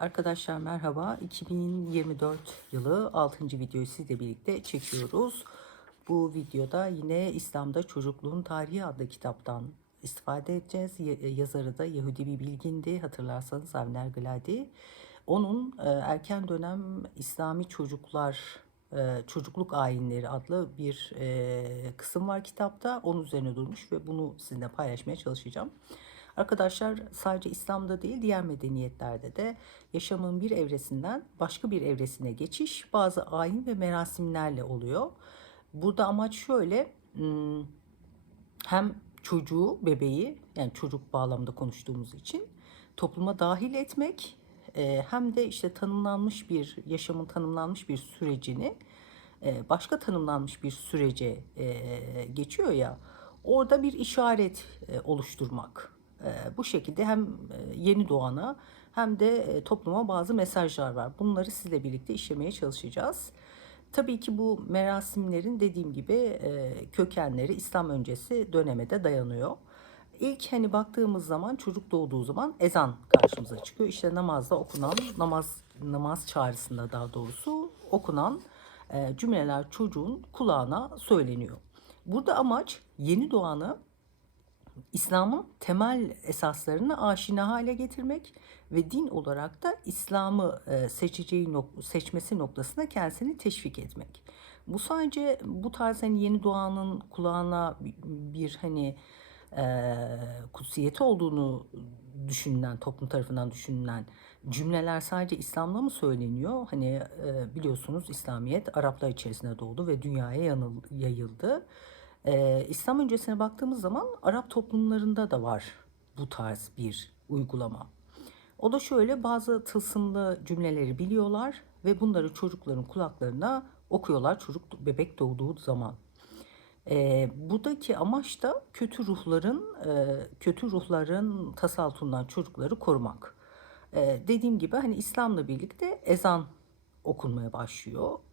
Arkadaşlar merhaba. 2024 yılı 6. videoyu sizle birlikte çekiyoruz. Bu videoda yine İslam'da Çocukluğun Tarihi adlı kitaptan istifade edeceğiz. Ya- Yazarı da Yahudi bir bilgindi. Hatırlarsanız Avner Gladi. Onun e, erken dönem İslami çocuklar e, çocukluk ayinleri adlı bir e, kısım var kitapta. Onun üzerine durmuş ve bunu sizinle paylaşmaya çalışacağım. Arkadaşlar sadece İslam'da değil diğer medeniyetlerde de yaşamın bir evresinden başka bir evresine geçiş bazı ayin ve merasimlerle oluyor. Burada amaç şöyle hmm, hem çocuğu, bebeği yani çocuk bağlamında konuştuğumuz için topluma dahil etmek e, hem de işte tanımlanmış bir yaşamın tanımlanmış bir sürecini e, başka tanımlanmış bir sürece e, geçiyor ya orada bir işaret oluşturmak. E, bu şekilde hem e, yeni doğana hem de e, topluma bazı mesajlar var. Bunları sizle birlikte işlemeye çalışacağız. Tabii ki bu merasimlerin dediğim gibi kökenleri İslam öncesi döneme de dayanıyor. İlk hani baktığımız zaman çocuk doğduğu zaman ezan karşımıza çıkıyor. İşte namazda okunan namaz namaz çağrısında daha doğrusu okunan cümleler çocuğun kulağına söyleniyor. Burada amaç yeni doğanı İslam'ın temel esaslarını aşina hale getirmek ve din olarak da İslam'ı e, seçeceği nok- seçmesi noktasında kendisini teşvik etmek. Bu sadece bu tarz hani yeni doğanın kulağına bir, hani e, kutsiyeti olduğunu düşünülen toplum tarafından düşünülen cümleler sadece İslam'da mı söyleniyor? Hani e, biliyorsunuz İslamiyet Araplar içerisinde doğdu ve dünyaya yanıl, yayıldı. Ee, İslam öncesine baktığımız zaman Arap toplumlarında da var bu tarz bir uygulama. O da şöyle bazı tılsımlı cümleleri biliyorlar ve bunları çocukların kulaklarına okuyorlar çocuk bebek doğduğu zaman. Ee, buradaki amaç da kötü ruhların e, kötü ruhların tasaltundan çocukları korumak. Ee, dediğim gibi hani İslam'la birlikte ezan okunmaya başlıyor e,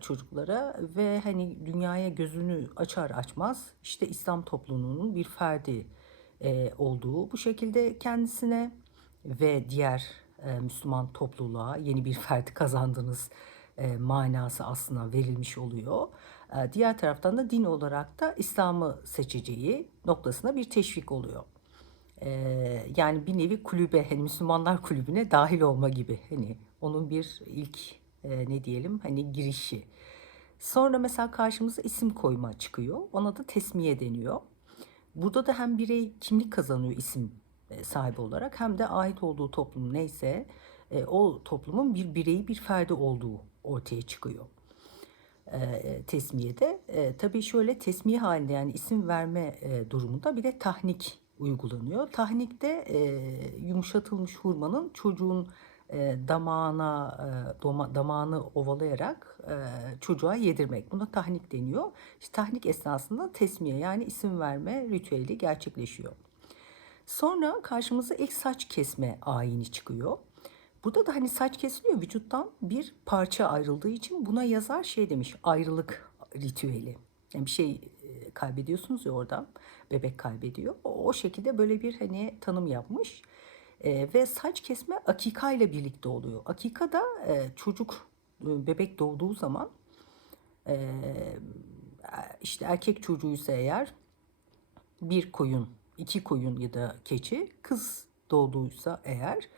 çocuklara ve hani dünyaya gözünü açar açmaz işte İslam toplumunun bir ferdi e, olduğu bu şekilde kendisine ve diğer e, Müslüman topluluğa yeni bir ferdi kazandınız e, manası aslında verilmiş oluyor. E, diğer taraftan da din olarak da İslam'ı seçeceği noktasına bir teşvik oluyor. E, yani bir nevi kulübe, hani Müslümanlar kulübüne dahil olma gibi hani onun bir ilk e, ne diyelim hani girişi. Sonra mesela karşımıza isim koyma çıkıyor. Ona da tesmiye deniyor. Burada da hem birey kimlik kazanıyor isim e, sahibi olarak hem de ait olduğu toplum neyse e, o toplumun bir bireyi bir ferdi olduğu ortaya çıkıyor e, tesmiyede. E, tabii şöyle tesmiye halinde yani isim verme e, durumunda bir de tahnik uygulanıyor. Tahnikte e, yumuşatılmış hurmanın çocuğun e, damağına e, doma, damağını ovalayarak e, çocuğa yedirmek. Buna tahnik deniyor. İşte tahnik esnasında tesmiye yani isim verme ritüeli gerçekleşiyor. Sonra karşımıza ilk saç kesme ayini çıkıyor. Burada da hani saç kesiliyor vücuttan bir parça ayrıldığı için buna yazar şey demiş ayrılık ritüeli. Yani bir şey e, kaybediyorsunuz ya oradan bebek kaybediyor. O, o şekilde böyle bir hani tanım yapmış. E, ve saç kesme akika ile birlikte oluyor. Akika da e, çocuk e, bebek doğduğu zaman e, işte erkek çocuğuysa eğer bir koyun, iki koyun ya da keçi, kız doğduysa eğer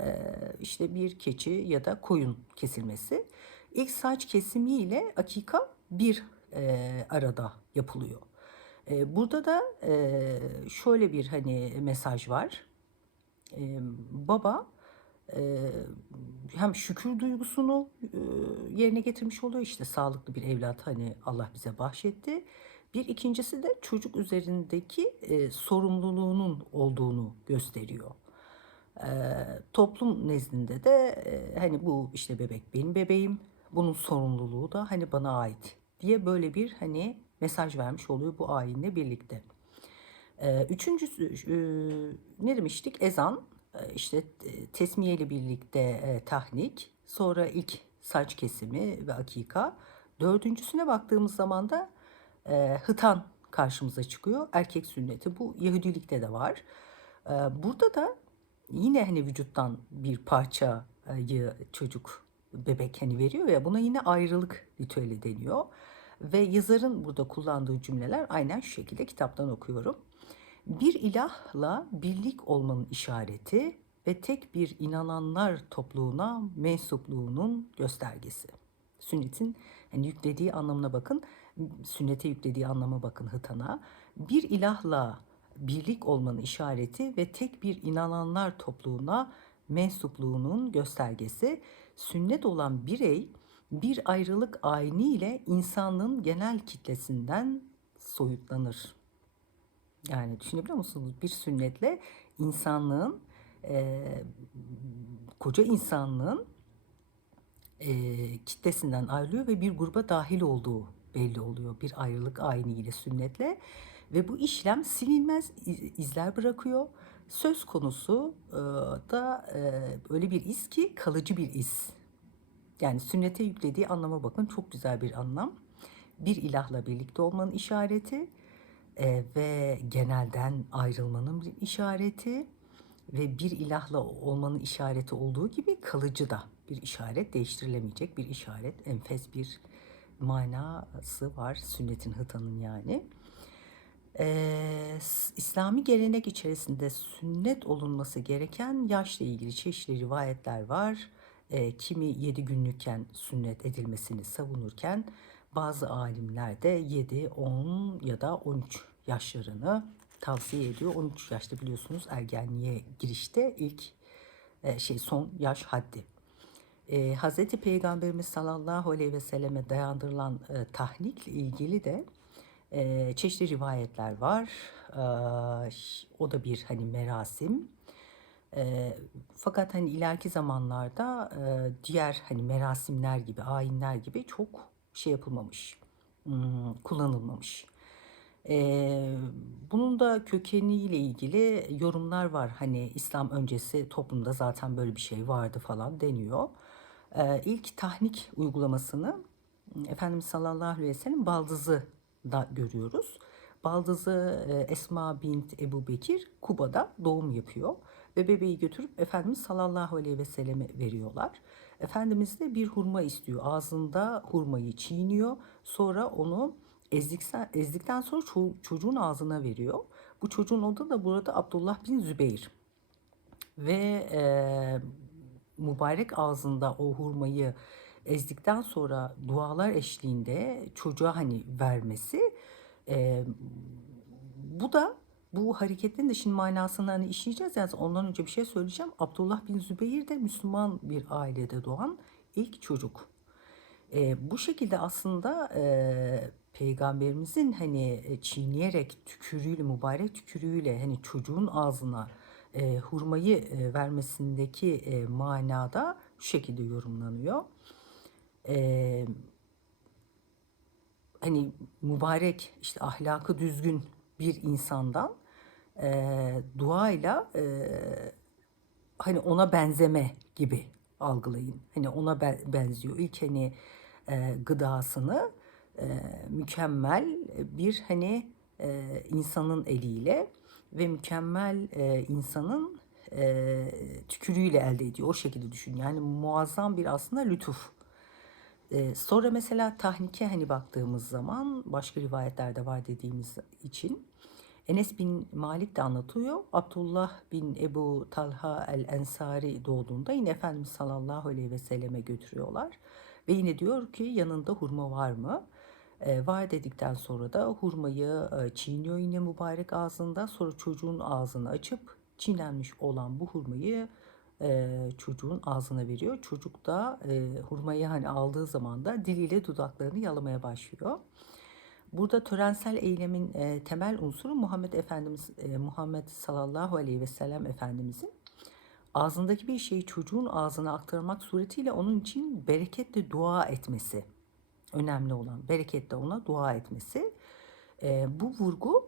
e, işte bir keçi ya da koyun kesilmesi. İlk saç kesimiyle akika bir e, arada yapılıyor. E, burada da e, şöyle bir hani mesaj var. E, baba e, hem şükür duygusunu e, yerine getirmiş oluyor işte sağlıklı bir evlat hani Allah bize bahşetti. Bir ikincisi de çocuk üzerindeki e, sorumluluğunun olduğunu gösteriyor. E, toplum nezdinde de e, hani bu işte bebek benim bebeğim, bunun sorumluluğu da hani bana ait diye böyle bir hani mesaj vermiş oluyor bu ayinle birlikte. E, üçüncüsü e, ne demiştik? Ezan, e, işte e, tesmiye ile birlikte e, tahnik, sonra ilk saç kesimi ve akika. Dördüncüsüne baktığımız zaman da e, hıtan karşımıza çıkıyor. Erkek sünneti. Bu Yahudilikte de var. Burada da yine hani vücuttan bir parça ilahı çocuk bebek hani veriyor ya buna yine ayrılık ritüeli deniyor. Ve yazarın burada kullandığı cümleler aynen şu şekilde kitaptan okuyorum. Bir ilahla birlik olmanın işareti ve tek bir inananlar topluluğuna mensupluğunun göstergesi. Sünnetin yani yüklediği anlamına bakın, sünnete yüklediği anlama bakın hıtana. Bir ilahla birlik olmanın işareti ve tek bir inananlar topluluğuna mensupluğunun göstergesi. Sünnet olan birey bir ayrılık ayini ile insanlığın genel kitlesinden soyutlanır. Yani düşünebiliyor musunuz? Bir sünnetle insanlığın, e, koca insanlığın e, kitlesinden ayrılıyor ve bir gruba dahil olduğu belli oluyor. Bir ayrılık ayini ile sünnetle. Ve bu işlem silinmez izler bırakıyor. Söz konusu e, da e, öyle bir iz ki kalıcı bir iz. Yani sünnete yüklediği anlama bakın çok güzel bir anlam. Bir ilahla birlikte olmanın işareti e, ve genelden ayrılmanın bir işareti ve bir ilahla olmanın işareti olduğu gibi kalıcı da bir işaret, değiştirilemeyecek bir işaret, enfes bir manası var sünnetin hıtanın yani. Ee, İslami gelenek içerisinde sünnet olunması gereken yaşla ilgili çeşitli rivayetler var. Ee, kimi 7 günlükken sünnet edilmesini savunurken bazı alimler de 7, 10 ya da 13 yaşlarını tavsiye ediyor. 13 yaşta biliyorsunuz ergenliğe girişte ilk e, şey son yaş haddi. E, Hz. Peygamberimiz sallallahu aleyhi ve selleme dayandırılan e, tahnikle ilgili de e, çeşitli rivayetler var. E, o da bir hani merasim. E, fakat hani ileriki zamanlarda e, diğer hani merasimler gibi, ayinler gibi çok şey yapılmamış, hmm, kullanılmamış. E, bunun da kökeniyle ilgili yorumlar var. Hani İslam öncesi toplumda zaten böyle bir şey vardı falan deniyor. E, ilk tahnik uygulamasını Efendimiz sallallahu aleyhi ve sellem baldızı da görüyoruz. Baldızı Esma bint Ebu Bekir Kuba'da doğum yapıyor ve bebeği götürüp Efendimiz sallallahu aleyhi ve selleme veriyorlar. Efendimiz de bir hurma istiyor. Ağzında hurmayı çiğniyor. Sonra onu ezdikten, ezdikten sonra ço- çocuğun ağzına veriyor. Bu çocuğun adı da burada Abdullah bin Zübeyir. Ve e, mübarek ağzında o hurmayı ezdikten sonra dualar eşliğinde çocuğa hani vermesi e, bu da bu hareketin de şimdi manasını hani işleyeceğiz. Yani ondan önce bir şey söyleyeceğim. Abdullah bin Zübeyir de Müslüman bir ailede doğan ilk çocuk. E, bu şekilde aslında e, peygamberimizin hani çiğneyerek tükürüğüyle mübarek tükürüğüyle hani çocuğun ağzına e, hurmayı e, vermesindeki e, manada şu şekilde yorumlanıyor. E, hani mübarek işte ahlakı düzgün bir insandan e, duayla e, hani ona benzeme gibi algılayın. Hani ona be- benziyor. İlk hani e, gıdasını e, mükemmel bir hani e, insanın eliyle ve mükemmel e, insanın e, tükürüğüyle elde ediyor. O şekilde düşün. Yani muazzam bir aslında lütuf. E, sonra mesela tahnike hani baktığımız zaman başka rivayetlerde var dediğimiz için Enes bin Malik de anlatıyor. Abdullah bin Ebu Talha el-Ensari doğduğunda yine Efendimiz sallallahu aleyhi ve selleme götürüyorlar. Ve yine diyor ki yanında hurma var mı? E, var dedikten sonra da hurmayı e, çiğniyor yine mübarek ağzında. Sonra çocuğun ağzını açıp çiğnenmiş olan bu hurmayı e, çocuğun ağzına veriyor. Çocuk da e, hurmayı hani aldığı zaman da diliyle dudaklarını yalamaya başlıyor. Burada törensel eylemin e, temel unsuru Muhammed Efendimiz e, Muhammed sallallahu aleyhi ve sellem Efendimizin ağzındaki bir şeyi çocuğun ağzına aktarmak suretiyle onun için bereketle dua etmesi önemli olan bereketle ona dua etmesi. E, bu vurgu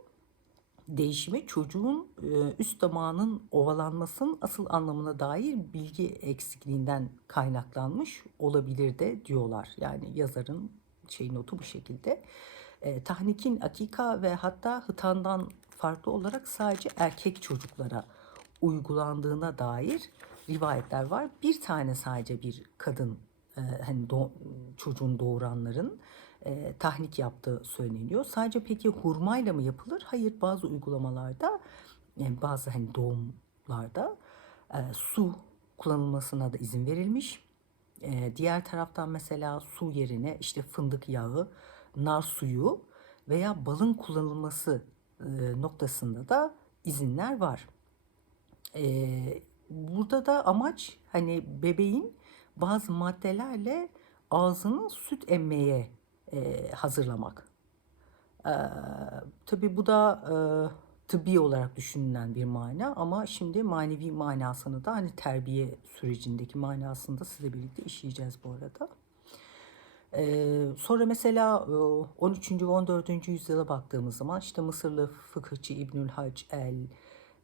değişimi çocuğun e, üst damağının ovalanmasının asıl anlamına dair bilgi eksikliğinden kaynaklanmış olabilir de diyorlar. Yani yazarın şey notu bu şekilde. E, tahnikin akika ve hatta hıtandan farklı olarak sadece erkek çocuklara uygulandığına dair rivayetler var. Bir tane sadece bir kadın e, hani do- çocuğun doğuranların e, tahnik yaptığı söyleniyor. Sadece peki hurmayla mı yapılır? Hayır bazı uygulamalarda yani bazı hani doğumlarda e, su kullanılmasına da izin verilmiş. E, diğer taraftan mesela su yerine işte fındık yağı, nar suyu veya balın kullanılması e, noktasında da izinler var. E, burada da amaç hani bebeğin bazı maddelerle ağzını süt emmeye e, hazırlamak. Tabii bu da tıbbi olarak düşünülen bir mana ama şimdi manevi manasını da hani terbiye sürecindeki manasını da sizle birlikte işleyeceğiz bu arada. Ee, sonra mesela e, 13. ve 14. yüzyıla baktığımız zaman işte Mısırlı fıkıhçı İbnül Hac el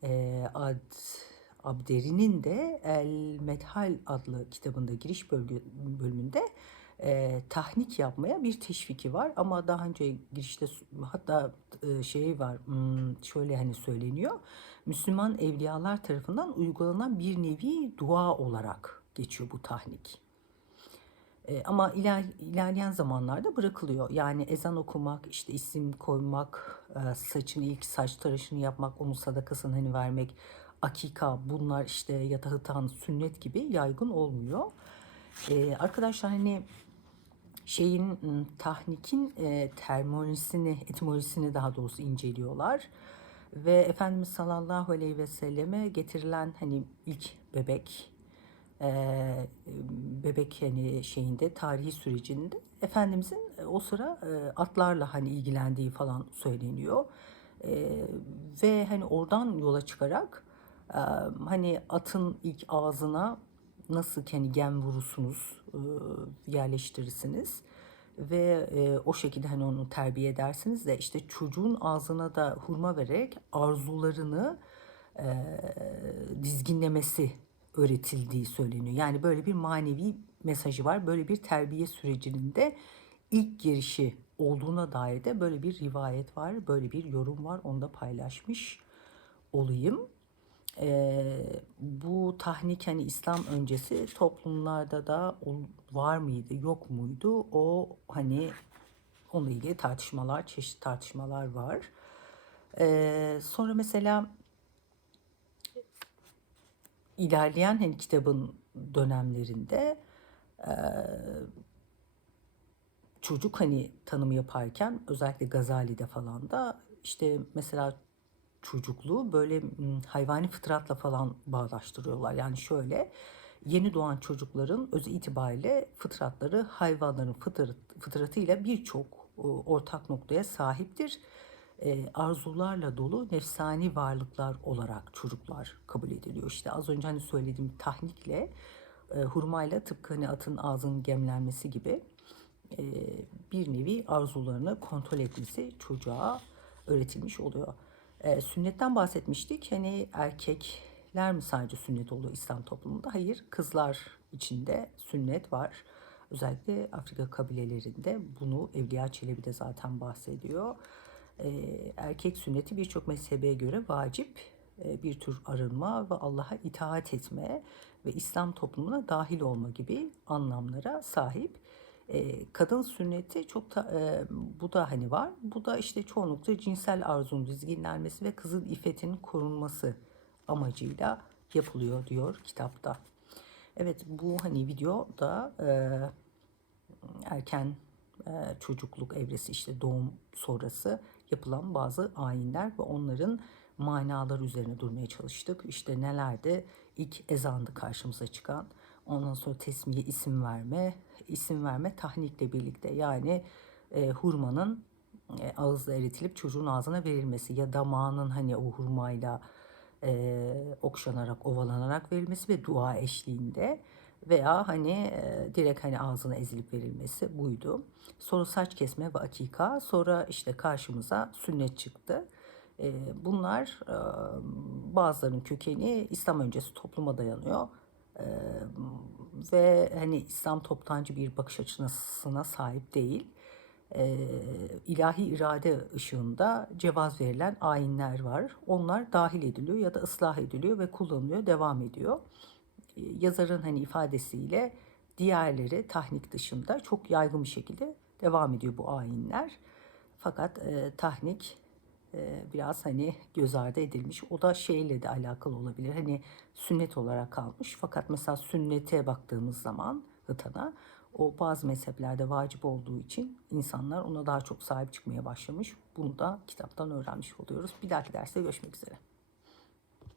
e, Ad Abderi'nin de El Medhal adlı kitabında giriş bölümünde e, tahnik yapmaya bir teşviki var ama daha önce girişte hatta e, şey var şöyle hani söyleniyor Müslüman evliyalar tarafından uygulanan bir nevi dua olarak geçiyor bu tahnik. E, ama iler, ilerleyen zamanlarda bırakılıyor. Yani ezan okumak, işte isim koymak, e, saçını ilk saç tıraşını yapmak, onun sadakasını hani vermek, akika bunlar işte yatahıtan sünnet gibi yaygın olmuyor. E, arkadaşlar hani şeyin tahnikin e, terminolojisini, etimolojisini daha doğrusu inceliyorlar. Ve Efendimiz sallallahu aleyhi ve selleme getirilen hani ilk bebek e, bebek hani şeyinde tarihi sürecinde Efendimizin e, o sıra e, atlarla hani ilgilendiği falan söyleniyor. E, ve hani oradan yola çıkarak e, hani atın ilk ağzına nasıl hani gem vurursunuz, e, yerleştirirsiniz ve o şekilde hani onu terbiye edersiniz de işte çocuğun ağzına da hurma vererek arzularını dizginlemesi öğretildiği söyleniyor. Yani böyle bir manevi mesajı var. Böyle bir terbiye sürecinin de ilk girişi olduğuna dair de böyle bir rivayet var. Böyle bir yorum var. Onu da paylaşmış olayım. Ee, bu tahnik hani İslam öncesi toplumlarda da var mıydı yok muydu o hani onunla ilgili tartışmalar çeşitli tartışmalar var. Ee, sonra mesela ilerleyen hani kitabın dönemlerinde e, çocuk hani tanımı yaparken özellikle Gazali'de falan da işte mesela çocukluğu böyle hayvani fıtratla falan bağdaştırıyorlar. Yani şöyle yeni doğan çocukların öz itibariyle fıtratları hayvanların fıtrat, fıtratıyla birçok ortak noktaya sahiptir. Arzularla dolu nefsani varlıklar olarak çocuklar kabul ediliyor. İşte az önce hani söylediğim tahnikle hurmayla tıpkı hani atın ağzının gemlenmesi gibi bir nevi arzularını kontrol etmesi çocuğa öğretilmiş oluyor. Sünnetten bahsetmiştik. Hani erkekler mi sadece sünnet oluyor İslam toplumunda? Hayır, kızlar içinde sünnet var. Özellikle Afrika kabilelerinde bunu Evliya Çelebi de zaten bahsediyor. Erkek sünneti birçok mezhebe göre vacip bir tür arınma ve Allah'a itaat etme ve İslam toplumuna dahil olma gibi anlamlara sahip. Kadın sünneti çok da bu da hani var. Bu da işte çoğunlukla cinsel arzunun dizginlenmesi ve kızın iffetinin korunması amacıyla yapılıyor diyor kitapta. Evet bu hani video da erken çocukluk evresi işte doğum sonrası yapılan bazı ayinler ve onların manalar üzerine durmaya çalıştık. İşte nelerde ilk ezandı karşımıza çıkan. Ondan sonra tesmiye isim verme, isim verme tahnikle birlikte yani e, hurmanın e, ağızla eritilip çocuğun ağzına verilmesi ya damağının hani o hurmayla e, okşanarak, ovalanarak verilmesi ve dua eşliğinde veya hani e, direkt hani ağzına ezilip verilmesi buydu. Sonra saç kesme ve akika, sonra işte karşımıza sünnet çıktı. E, bunlar e, bazılarının kökeni İslam öncesi topluma dayanıyor. E, ve hani İslam toptancı bir bakış açısına sahip değil. E, ilahi irade ışığında cevaz verilen ayinler var. Onlar dahil ediliyor ya da ıslah ediliyor ve kullanılıyor, devam ediyor. Yazarın hani ifadesiyle diğerleri tahnik dışında çok yaygın bir şekilde devam ediyor bu ayinler. Fakat e, tahnik e, biraz hani göz ardı edilmiş. O da şeyle de alakalı olabilir. Hani sünnet olarak kalmış. Fakat mesela sünnete baktığımız zaman hıtana o bazı mezheplerde vacip olduğu için insanlar ona daha çok sahip çıkmaya başlamış. Bunu da kitaptan öğrenmiş oluyoruz. Bir dahaki derste görüşmek üzere.